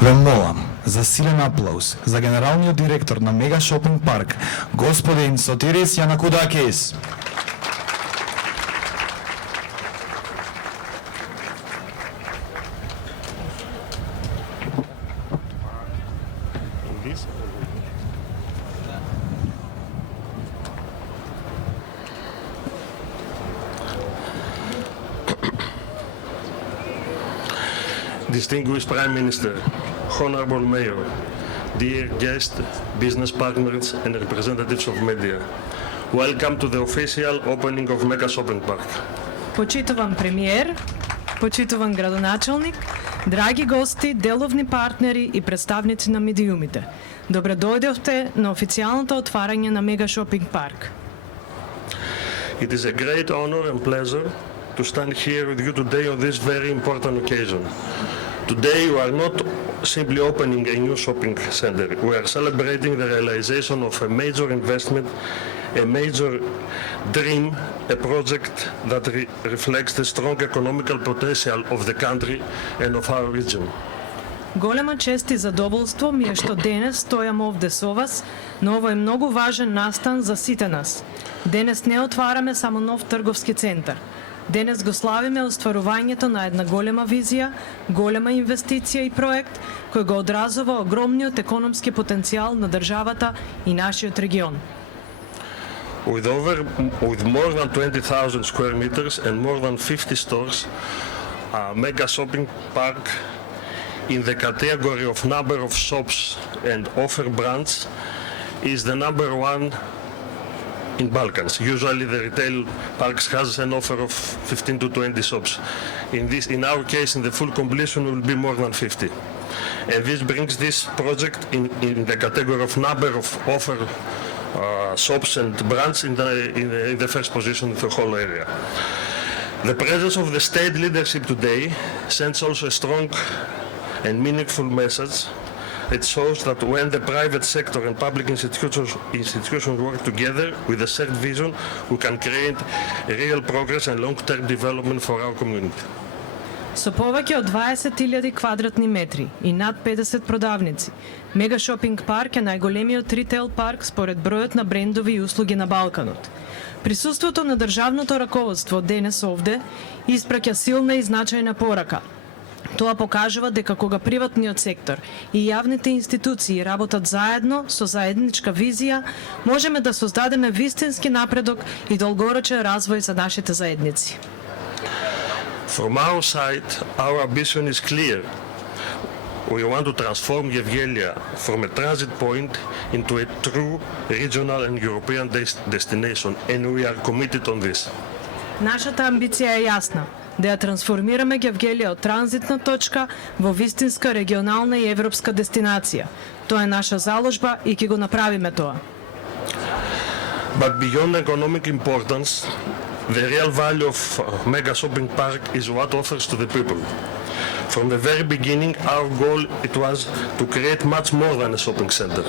Ве молам за силен аплауз за генералниот директор на Мега Шопинг Парк, господин Сотирис Јанакудакис. Distinguished Prime Minister, Honorable Mayor, dear guests, business partners and representatives of media, welcome to the official opening of Mega Shopping Park. Почитуван премиер, почитуван градоначалник, драги гости, деловни партнери и представници на медиумите. Добре дојдовте на официјалното отварање на Мега Шопинг Парк. It is a great honor and pleasure to stand here with you today on this very important occasion. Today we are not simply opening a new shopping center. We are celebrating the realization of a major investment, a major dream, a project that reflects the strong economical potential of the country and of our region. Голема чест и задоволство ми е што денес стојам овде со вас на овој многу важен настан за сите нас. Денес не отвараме само нов трговски центар. Денес го славиме остварувањето на една голема визија, голема инвестиција и проект кој го одразува огромниот економски потенцијал на државата и нашиот регион. With more than 20,000 square meters and more than 50 stores, Mega Shopping Park in the category of number of shops and offer brands is the number one in Balkans. Usually the retail parks has an offer of 15 to 20 shops. In our case, in the full completion will be more than 50. And this brings this project in the category of number of offer shops and brands in the first position in the whole area. The presence of the state leadership today sends also a strong and meaningful message. It shows that when the private sector and public institutions work together with a shared vision, we can create real progress and long-term development for our community. Со повеќе од 20.000 квадратни метри и над 50 продавници, Мега Шопинг Парк е најголемиот ритейл парк според бројот на брендови и услуги на Балканот. Присуството на државното раководство денес овде испраќа силна и значајна порака. Тоа покажува дека кога приватниот сектор и јавните институции работат заедно со заедничка визија, можеме да создадеме вистински напредок и долгорочен развој за нашите заедници. From our side, our ambition is clear. We want to transform Gevgelija from a transit point into a true regional and European destination, and we are committed on this. Нашата амбиција е јасна, да ја трансформираме Гевгелија од транзитна точка во вистинска регионална и европска дестинација. Тоа е наша заложба и ќе го направиме тоа. But beyond economic importance, the real value of Mega Shopping Park is what offers to the people. From the very beginning, our goal it was to create much more than a shopping center.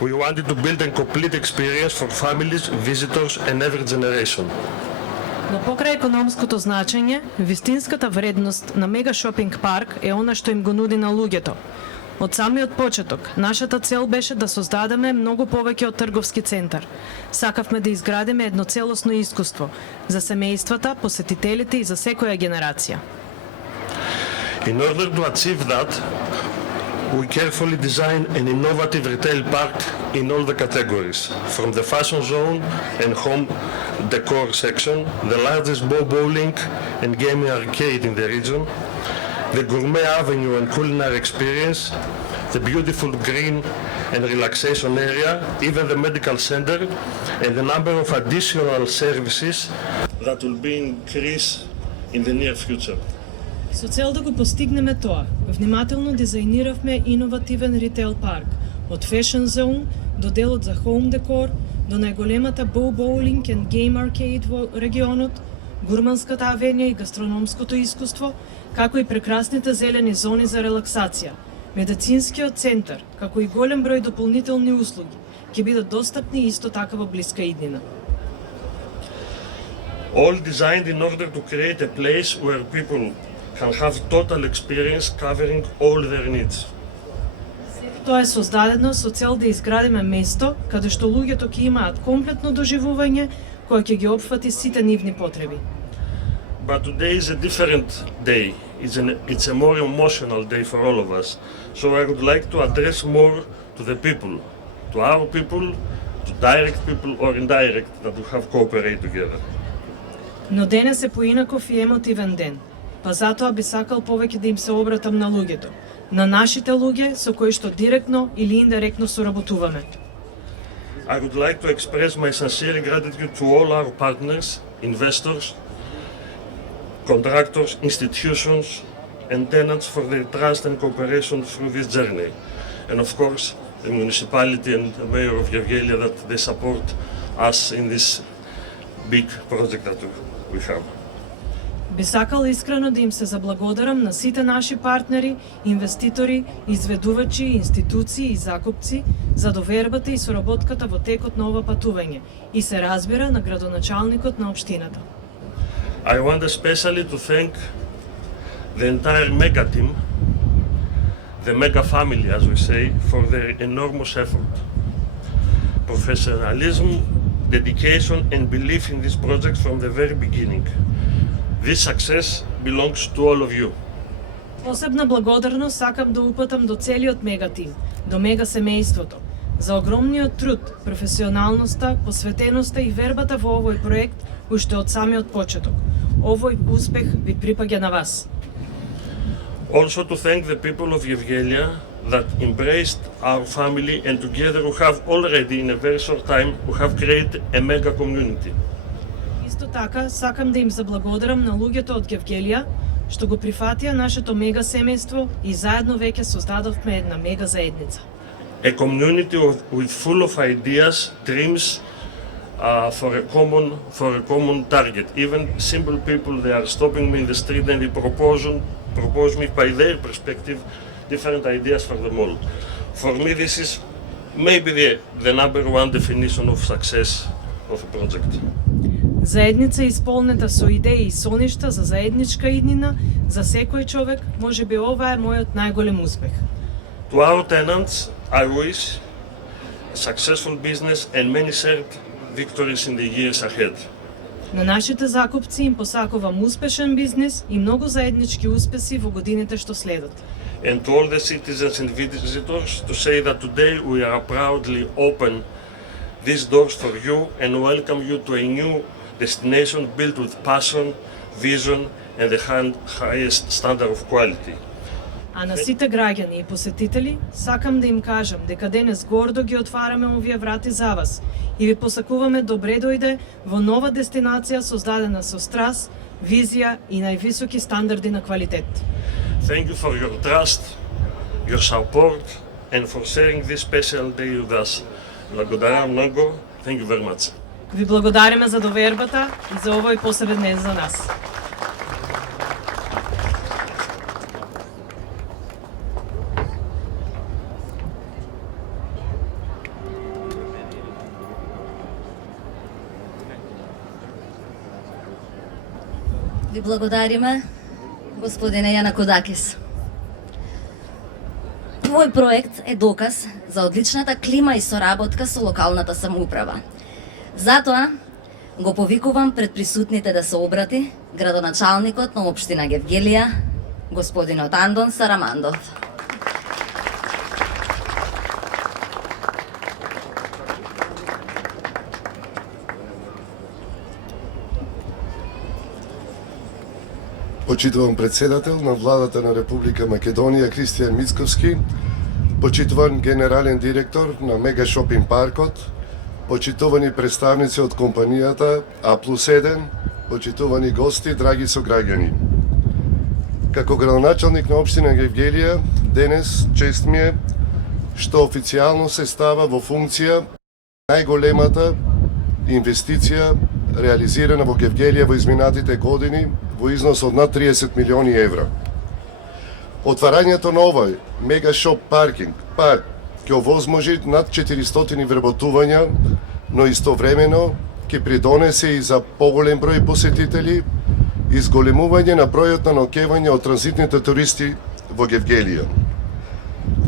We wanted to build a complete experience for families, visitors and every generation. Но покрај економското значење, вистинската вредност на Мега Шопинг Парк е она што им го нуди на луѓето. Од самиот почеток, нашата цел беше да создадеме многу повеќе од трговски центар. Сакавме да изградиме едно целосно искуство за семејствата, посетителите и за секоја генерација. In order to achieve that, we carefully designed an innovative retail park in all the categories, from the fashion zone and home decor section, the largest bowling and gaming arcade in the region, the gourmet avenue and culinary experience, the beautiful green and relaxation area, even the medical center, and the number of additional services that will be increased in the near future. Со цел да го постигнеме тоа, внимателно дизајниравме иновативен ритейл парк, од Fashion Zone до делот за Home Decor, до најголемата Bowling and Game Arcade во регионот, гурманската авенија и гастрономското искуство, како и прекрасните зелени зони за релаксација. Медицинскиот центар, како и голем број дополнителни услуги, ќе бидат достапни исто така во блиска иднина. All designed in order to create a place where people can have total experience covering all their needs. Тоа е создадено со цел да изградиме место каде што луѓето ќе имаат комплетно доживување кое ќе ги опфати сите нивни потреби. But today is a different day. It's a more emotional day for all of us. So I would like to address more to the people, to our people, to direct people or indirect that we have cooperate together. Но денес е поинаков и емотивен ден, па затоа би сакал повеќе да им се обратам на луѓето, на нашите луѓе со кои што директно или индиректно соработуваме. I would like to express my sincere gratitude to all our partners, investors, contractors, institutions, and tenants for their trust and cooperation through this journey. And of course, the municipality and the mayor of Gevgelija that they support us in this big project that we have. Би сакал искрено да им се заблагодарам на сите наши партнери, инвеститори, изведувачи, институции и закупци за довербата и соработката во текот на ова патување и се разбира на градоначалникот на општината. I want especially to thank the entire mega team, the mega family as we say, for their enormous effort, professionalism, dedication and belief in this project from the very beginning. This success belongs to all of you. Посебна благодарност сакам да упатам до целиот мега тим, до мега семејството, за огромниот труд, професионалноста, посветеноста и вербата во овој проект уште од самиот почеток. Овој успех ви припаѓа на вас. Also to thank the people of Gevgelija that embraced our family and together we have already in a very short time we have created a mega community. Исто така, сакам да им заблагодарам на луѓето од Гевgelija што го прифатија нашето мега семејство и заедно веќе создадовме една мега заедница. A community with full of ideas, dreams for a common target. Even simple people, they are stopping me in the street and they propose me by their perspective different ideas for the mall. For me, this is maybe the number one definition of success of a project. Заедница исполнета со идеи и соништа за заедничка иднина, за секој човек, можеби ова е мојот најголем успех. To our tenants, I wish a successful business and many shared victories in the years ahead. На нашите закупци им посакувам успешен бизнис и многу заеднички успеси во годините што следат. And to all the citizens and visitors to say that today we are proudly open these doors for you and welcome you to a new destination built with passion, vision and the highest standard of quality. А на сите граѓани и посетители сакам да им кажам дека денес гордо ги отвараме овие врати за вас и ви посакуваме добре дојде во нова дестинација создадена со страст, визија и највисоки стандарди на квалитет. Thank you for your trust, your support and for sharing this special day with us. Благодарам многу. Thank you very much. Ви благодариме за довербата и за овој посебен ден за нас. Ви благодариме, господине Јанакудакис. Твој проект е доказ за одличната клима и соработка со локалната самоуправа. Затоа го повикувам пред присутните да се обрати градоначалникот на општина Гевgelija, господинот Андон Сарамандов. Почитуван председател на владата на Република Македонија Кристијан Мицковски, почитуван генерален директор на Мега Шопинг паркот, почитувани представници од компанијата А+1, почитувани гости, драги сограѓани. Како градоначалник на општина Гевgelija, денес чест ми е што официјално се става во функција најголемата инвестиција реализирана во Гевgelija во изминатите години во износ од над 30 милиони евра. Отварањето на овој мега шоп парк ќе овозможи над 400 вработувања, но истовремено ќе придонесе и за поголем број посетители и зголемување на бројот на ноќевање од транзитните туристи во Гевгелија.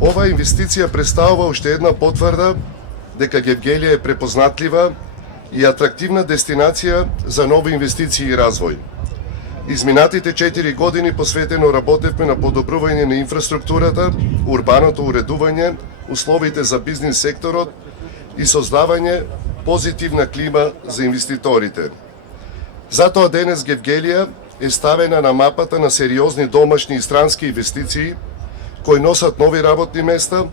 Оваа инвестиција представува уште една потврда дека Гевгелија е препознатлива и атрактивна дестинација за нови инвестиции и развој. Изминатите 4 години посветено работевме на подобрување на инфраструктурата, урбаното уредување, условите за бизнис секторот и создавање позитивна клима за инвеститорите. Затоа денес Гевгелија е ставена на мапата на сериозни домашни и странски инвестиции кои носат нови работни места,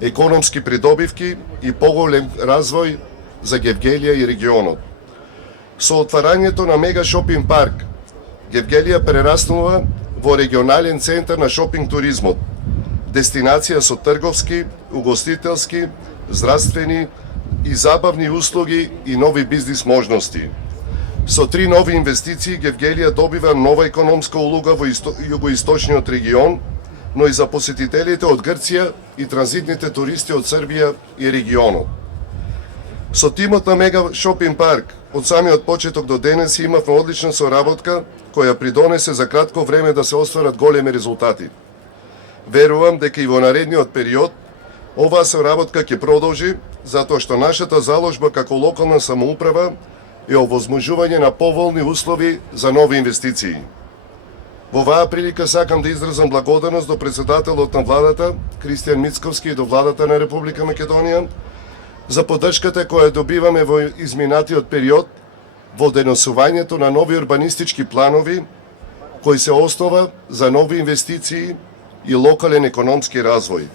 економски придобивки и поголем развој за Гевгелија и регионот. Со отварањето на мега шопинг парк, Гевгелија прераснува во регионален центар на шопинг туризмот, дестинација со трговски, угостителски, здравствени и забавни услуги и нови бизнис можности. Со 3 нови инвестиции Гевгелија добива нова економска улога во југоисточниот регион, но и за посетителите од Грција и транзитните туристи од Србија и регионот. Со тимот на Мега Шопинг парк од самиот почеток до денес имавме одлична соработка која придонесе за кратко време да се остварат големи резултати. Верувам дека и во наредниот период оваа соработка ќе продолжи, затоа што нашата заложба како локална самоуправа е овозможување на поволни услови за нови инвестиции. Во оваа прилика сакам да изразам благодарност до председателот на владата Кристијан Мицковски и до владата на Република Македонија за поддршката која добиваме во изминатиот период во деносувањето на нови урбанистички планови кои се основа за нови инвестиции и локален економски развој.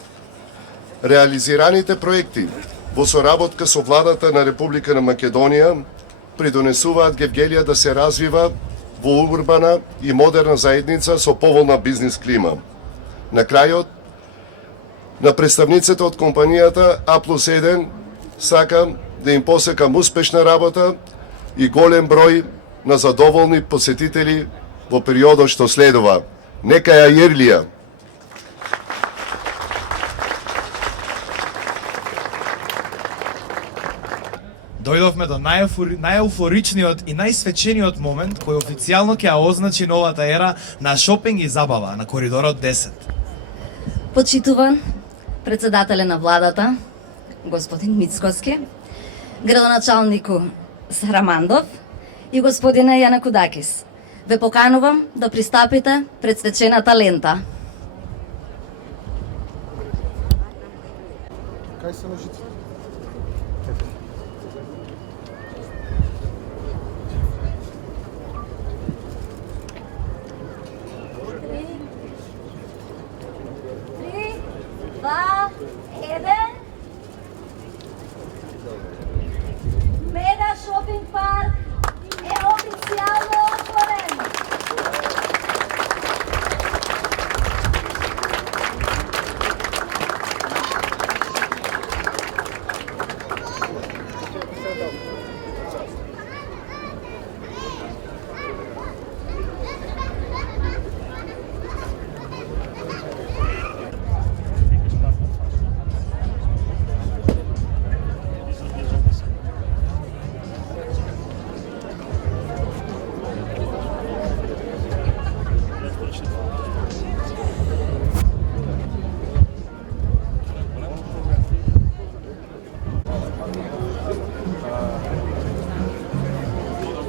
Реализираните проекти во соработка со владата на Република на Македонија придонесуваат Гевгелија да се развива во урбана и модерна заедница со поволна бизнис клима. На крајот, на представниците од компанијата А+1 сакам да им посекам успешна работа и голем број на задоволни посетители во периодот што следува. Нека ја Ирлија! Дојдовме до најеуфоричниот и најсвечениот момент кој официјално ќе ја означи новата ера на шопинг и забава на коридорот 10. Почитуван председателе на владата, господин Мицкоски, градоначалнику Сарамандов и господина Јанакудакис, ве поканувам да пристапите пред свечената лента. Кај се лошици? Мега Шопинг парк е официјално отворен.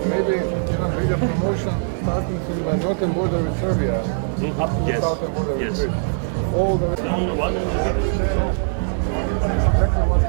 Maybe you know, read a promotion starting from the northern border with Serbia, Yes. southern border with Yes. Greece. All the way. Exactly what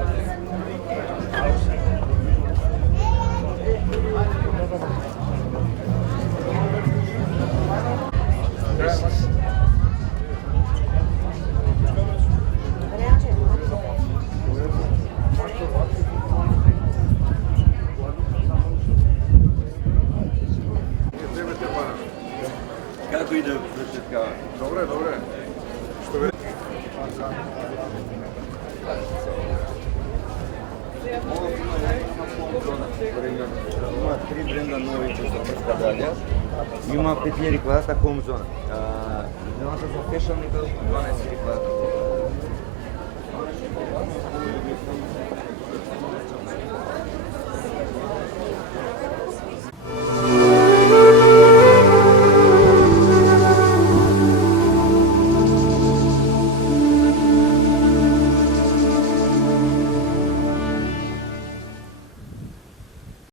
Како и да така. Добре, добре. Што ве... Има 3 бренда нови што се представуваат. Има 5000 квадрата home зона. Зоната за фешн е 12 квадрата.